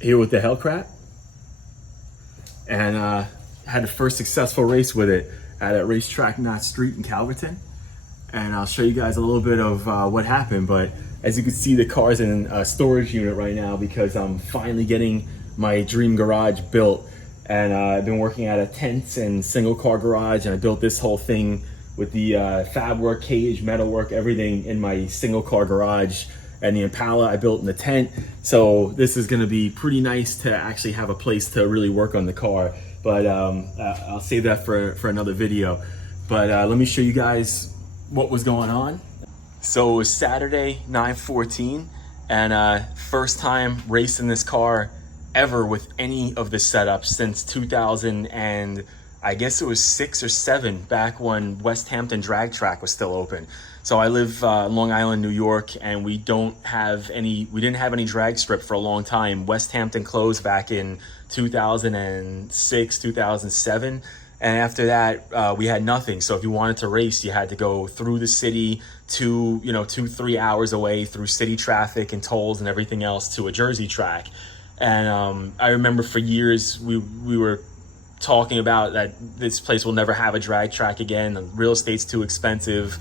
here with the Hellcat, and had the first successful race with it at a racetrack Knott Street in Calverton. And I'll show you guys a little bit of what happened. But as you can see, the car's in a storage unit right now because I'm finally getting my dream garage built. And I've been working at a tent and single car garage, and I built this whole thing with the fab work, cage, metal work, everything in my single car garage. And the Impala I built in the tent. So this is gonna be pretty nice to actually have a place to really work on the car. But I'll save that for another video. But let me show you guys what was going on. So it was Saturday, 9/14, and first time racing this car ever with any of the setups since 2000, and I guess it was 6 or 7, back when West Hampton drag track was still open. So I live Long Island, New York, and we didn't have any drag strip for a long time. West Hampton closed back in 2006, 2007. And after that, we had nothing. So if you wanted to race, you had to go through the city to, 2-3 hours away through city traffic and tolls and everything else to a Jersey track. And I remember for years we were talking about that this place will never have a drag track again. The real estate's too expensive.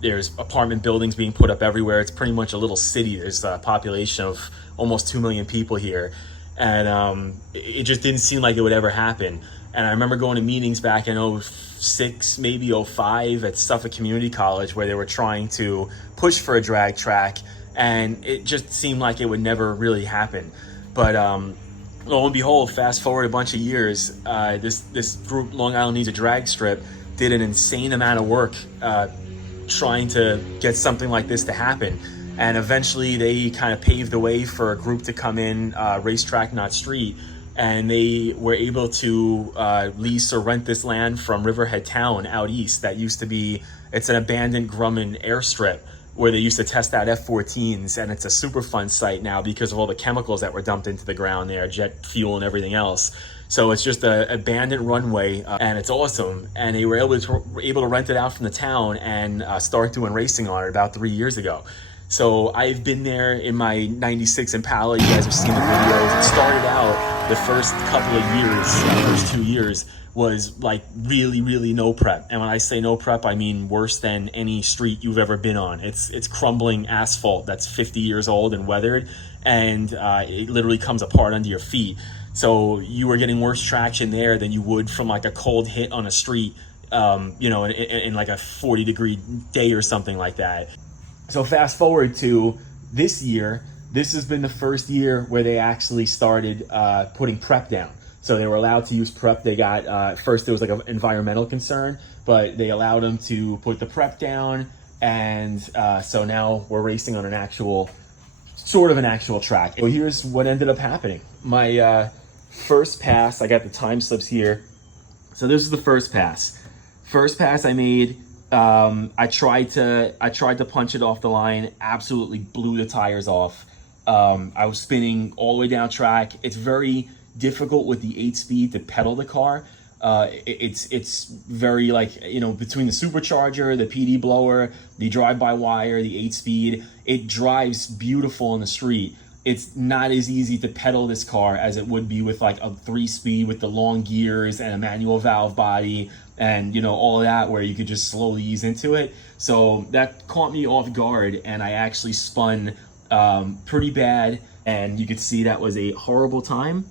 There's apartment buildings being put up everywhere. It's pretty much a little city. There's a population of almost 2 million people here. And it just didn't seem like it would ever happen. And I remember going to meetings back in 06, maybe 05 at Suffolk Community College, where they were trying to push for a drag track, and it just seemed like it would never really happen. But lo and behold, fast forward a bunch of years, this group, Long Island Needs a Drag Strip, did an insane amount of work trying to get something like this to happen. And eventually they kind of paved the way for a group to come in, Racetrack Knott Street, and they were able to lease or rent this land from Riverhead Town out east. That used to be, it's an abandoned Grumman airstrip where they used to test out F-14s, and it's a super fun site now because of all the chemicals that were dumped into the ground there, jet fuel and everything else. So it's just an abandoned runway, and it's awesome. And they were able to rent it out from the town and start doing racing on it about 3 years ago. So I've been there in my 96 Impala. You guys have seen the videos. It started out the first couple of years, the first 2 years, was like really no prep. And when I say no prep, I mean worse than any street you've ever been on. It's crumbling asphalt that's 50 years old and weathered, and it literally comes apart under your feet. So you were getting worse traction there than you would from like a cold hit on a street, in like a 40-degree day or something like that. So fast forward to this year, this has been the first year where they actually started putting prep down. So they were allowed to use prep. They got, first there was like an environmental concern, but they allowed them to put the prep down. And so now we're racing on an actual track. So here's what ended up happening. My first pass, I got the time slips here. So this is the first pass. First pass I made, I tried to punch it off the line, absolutely blew the tires off. I was spinning all the way down track. It's very difficult with the 8-speed to pedal the car. It's very between the supercharger, the PD blower, the drive-by-wire, the 8-speed, it drives beautiful in the street. It's not as easy to pedal this car as it would be with like a 3-speed with the long gears and a manual valve body and all of that, where you could just slowly ease into it. So that caught me off guard, and I actually spun pretty bad, and you could see that was a horrible time.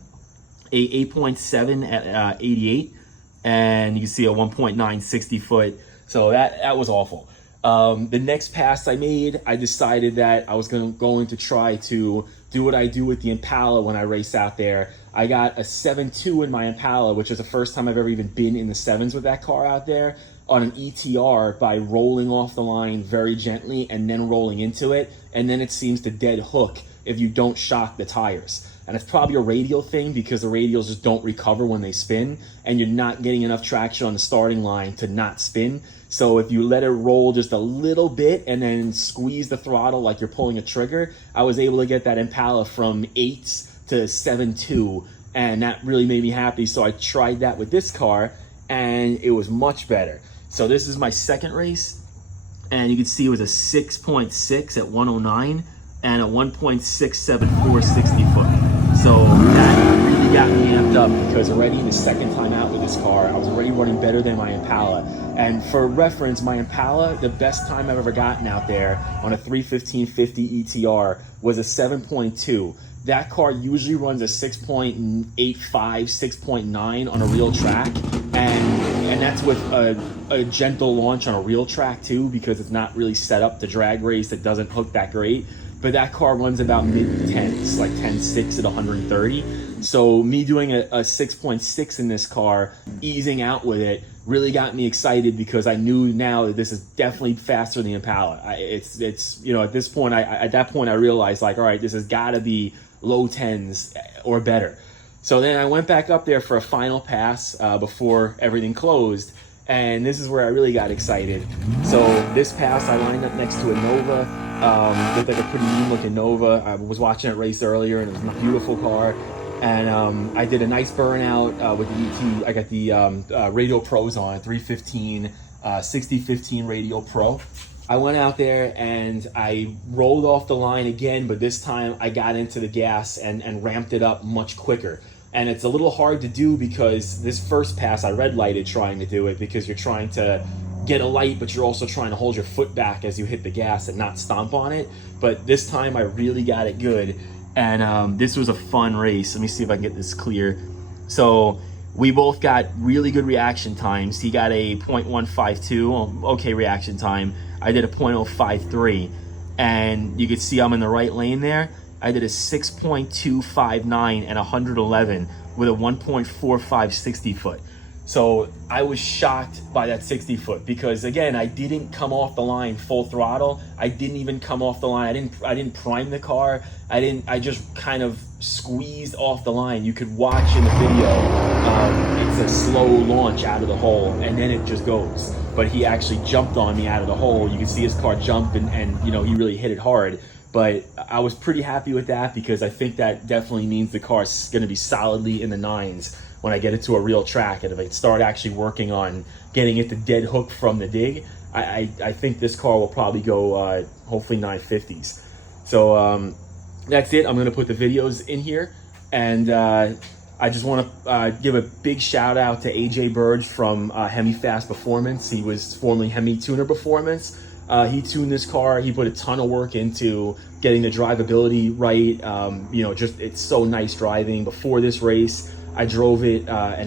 A 8.7 at 88, and you can see a 1.9 60 foot. So that was awful. The next pass I made, I decided that I was going to try to do what I do with the Impala when I race out there. I got a 7.2 in my Impala, which is the first time I've ever even been in the 7s with that car out there, on an ETR by rolling off the line very gently and then rolling into it. And then it seems to dead hook if you don't shock the tires. And it's probably a radial thing because the radials just don't recover when they spin, and you're not getting enough traction on the starting line to not spin. So if you let it roll just a little bit and then squeeze the throttle like you're pulling a trigger, I was able to get that Impala from 8s to 7.2, and that really made me happy. So I tried that with this car, and it was much better. So this is my second race, and you can see it was a 6.6 at 109 and a 1.674 60 foot. So that really got me amped up because already the second time out with this car, I was already running better than my Impala. And for reference, my Impala, the best time I've ever gotten out there on a 315/50 ETR was a 7.2. That car usually runs a 6.85, 6.9 on a real track. And that's with a gentle launch on a real track too, because it's not really set up to drag race. It doesn't hook that great. But that car runs about mid-10s, like 10.6 at 130. So me doing a 6.6 in this car, easing out with it, really got me excited because I knew now that this is definitely faster than the Impala. It's you know, at this point, at that point I realized, like, all right, this has got to be low 10s or better. So then I went back up there for a final pass before everything closed, and this is where I really got excited. So this pass, I lined up next to a Nova. Looked like a pretty mean looking Nova. I was watching it race earlier, and it was a beautiful car. And I did a nice burnout with the ET. I got the Radial Pros on, 315, 6015 Radial Pro. I went out there and I rolled off the line again, but this time I got into the gas and ramped it up much quicker. And it's a little hard to do because this first pass I red lighted trying to do it because you're trying to get a light, but you're also trying to hold your foot back as you hit the gas and not stomp on it. But this time I really got it good. And this was a fun race. Let me see if I can get this clear. So we both got really good reaction times. He got a 0.152, okay reaction time. I did a 0.053. And you can see I'm in the right lane there. I did a 6.259 and 111 with a 1.45 60 foot. So I was shocked by that 60 foot because again, I didn't come off the line full throttle. I didn't even come off the line. I didn't prime the car. I just kind of squeezed off the line. You could watch in the video, it's a slow launch out of the hole and then it just goes. But he actually jumped on me out of the hole. You can see his car jump and you know, he really hit it hard. But I was pretty happy with that because I think that definitely means the car is going to be solidly in the 9s when I get it to a real track. And if I start actually working on getting it to dead hook from the dig, I think this car will probably go hopefully 950s. So that's it. I'm going to put the videos in here. And I just want to give a big shout out to AJ Burge from Hemi Fast Performance. He was formerly Hemi Tuner Performance. He tuned this car. He put a ton of work into getting the drivability right. You know, just it's so nice driving. Before this race, I drove it about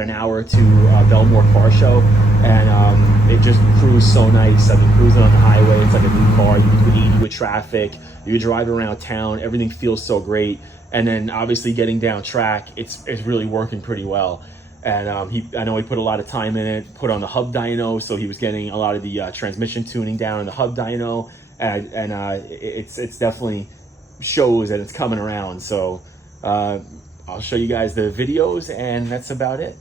an hour to Belmore Car Show, and it just cruised so nice. I've been cruising on the highway. It's like a new car. You can do 80 with traffic. You can drive around town. Everything feels so great. And then obviously getting down track, it's really working pretty well. And I know he put a lot of time in it, put on the hub dyno, so he was getting a lot of the transmission tuning down in the hub dyno, and it's definitely shows that it's coming around. So I'll show you guys the videos, and that's about it.